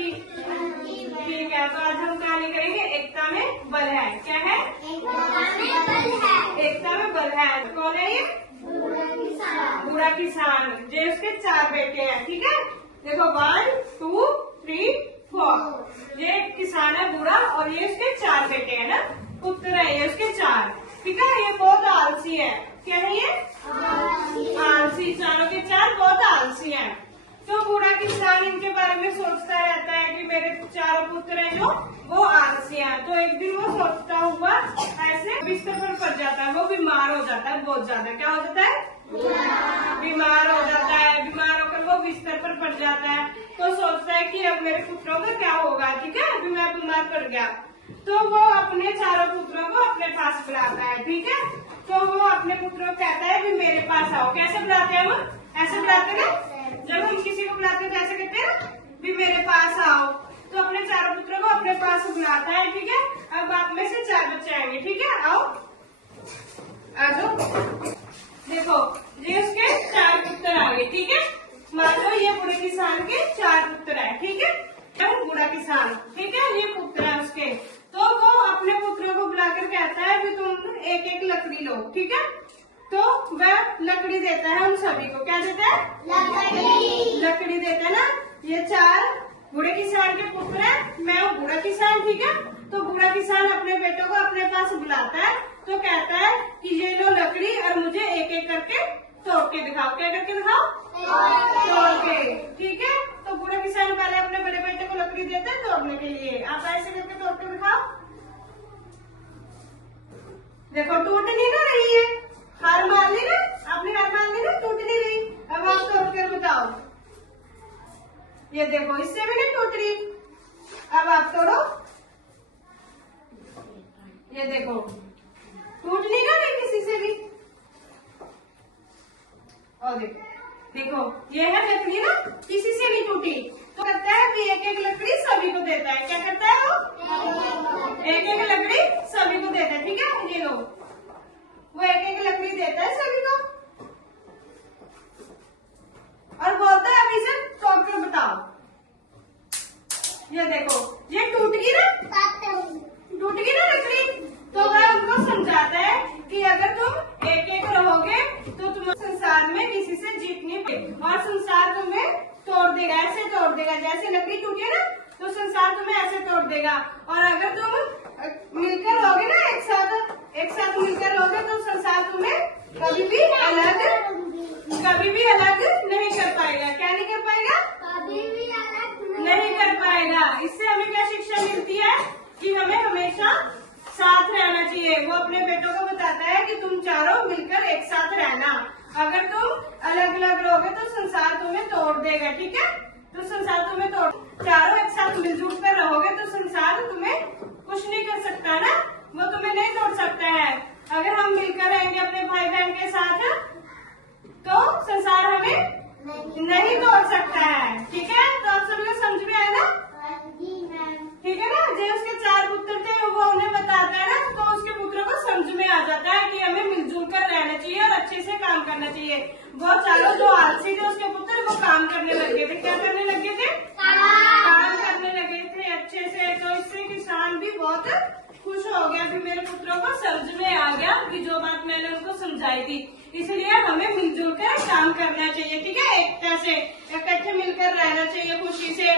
की। ठीक है, तो आज हम कहानी करेंगे एकता में बल है। क्या है? एकता में बल है। कौन है ये? बूढ़ा किसान। जो उसके 4 बेटे हैं। ठीक है, देखो 1 2 3 4। ये किसान है बूढ़ा और ये उसके 4 बेटे हैं ना, पुत्र है ये उसके 4। ठीक है, ये बहुत आलसी है। क्या है ये? आलसी। चारों के 4 बहुत आलसी हैं। तो बूढ़ा किसान इनके बारे में सोचता रहता है कि मेरे 4 पुत्र हैं जो वो आलसी हैं। तो एक दिन वो सोचता हुआ ऐसे बिस्तर पर पड़ जाता है। वो बीमार हो जाता है बहुत ज्यादा। क्या हो जाता है? बीमार हो जाता है। बीमार होकर वो बिस्तर पर पड़ जाता है। तो सोचता है कि अब मेरे पुत्रों का क्या होगा। ठीक है, अभी मैं बीमार पड़ गया। तो वो अपने 4 पुत्रों को अपने पास बुलाता है। ठीक है, तो वो अपने पुत्रों को कहता है कि मेरे पास आओ। कैसे बुलाते हैं वो? ऐसे बुलाते हैं। जब हम किसी को बुलाते हैं तो ऐसे कहते हैं भी मेरे पास आओ। तो अपने 4 पुत्रों को अपने पास बुलाता है। ठीक है, अब आप में से 4 बच्चे आएंगे। ठीक है, आओ आ जाओ। देखो ये उसके 4 पुत्र आ गए। ठीक है, मान लो ये बूढ़े किसान के 4 पुत्र है। ठीक है, बूढ़ा किसान। ठीक है, ये पुत्र है उसके। तो वो अपने पुत्रों को बुलाकर कहता है कि तुम एक एक लकड़ी लो। ठीक है, तो वह लकड़ी देता है उन सभी को। क्या देता है? लकड़ी देता है ना। ये 4 बूढ़े किसान के पुत्र हैं, मैं हूँ बूढ़ा किसान। ठीक है, तो बूढ़ा किसान अपने बेटों को अपने पास बुलाता है। तो कहता है कि ये लो लकड़ी और मुझे एक एक करके तोड़ के दिखाओ। क्या करके दिखाओ? तोड़ के। ठीक है, तो बूढ़ा किसान पहले अपने बड़े बेटे को लकड़ी देता है तोड़ने के लिए। आप ऐसे करके तोड़ के दिखाओ। देखो टूट नहीं ना रही है। हार मान ली ना आपने, हार मान ली ना, टूट नहीं रही। अब आप तोड़ कर बताओ। ये देखो इससे भी नहीं टूट रही। अब आप तोड़ो। ये देखो टूट नहीं ना रही किसी से भी। और देखो ये है लकड़ी ना, किसी से नहीं टूटी। तो कहता है कि एक एक लकड़ी सभी को देता है। क्या करता है वो? एक एक लकड़ी सभी को देता है। ठीक है, ये लो, वो एक एक लकड़ी देता है सभी को और बोलता है अभी इसे तोड़ कर बताओ। ये देखो ये टूट गई ना, टूट गई ना लकड़ी। तो वह उनको समझाता है कि अगर तुम एक एक रहोगे तो तुम संसार में किसी से जीत नहीं पाओगे और संसार तुम्हें तोड़ देगा। ऐसे तोड़ देगा जैसे लकड़ी टूटी है ना, तो संसार तुम्हें ऐसे तोड़ देगा। और अगर तुम मिलकर रहोगे ना, एक साथ मिलकर रहोगे तो संसार तुम्हें कभी भी अलग नहीं कर पाएगा। क्या नहीं कर पाएगा? कभी भी अलग नहीं कर पाएगा। इससे हमें क्या शिक्षा मिलती है कि हमें हमेशा साथ रहना चाहिए। वो अपने बेटों को बताता है कि तुम चारों मिलकर एक साथ रहना। अगर तुम अलग अलग रहोगे तो संसार तुम्हें तोड़ देगा। ठीक है, तो संसार तुम्हें तोड़, चारों एक साथ मिलजुल कर रहोगे तो संसार तुम्हें कुछ नहीं कर सकता ना, वो तुम्हें नहीं तोड़ सकता है। अगर हम मिलकर रहेंगे अपने भाई बहन के साथ तो संसार हमें नहीं तोड़ सकता है। ठीक है, तो आप सभी को समझ में आया ना? ठीक है ना, जो उसके 4 पुत्र थे वो उन्हें बताता है ना, तो उसके पुत्रों को समझ में आ जाता है कि हमें मिलजुल कर रहना चाहिए और अच्छे से काम करना चाहिए। वो चारों जो आलसी थे उसके पुत्र वो काम करने लगे थे। क्या करने लगे थे? काम करने लगे थे अच्छे से। तो इससे किसान भी बहुत खुश हो गया कि मेरे पुत्रों को समझ में आ गया कि जो बात मैंने उनको समझाई थी। इसलिए हमें मिलजुल कर काम करना चाहिए। ठीक है, एकता से इकट्ठे मिलकर रहना चाहिए खुशी से।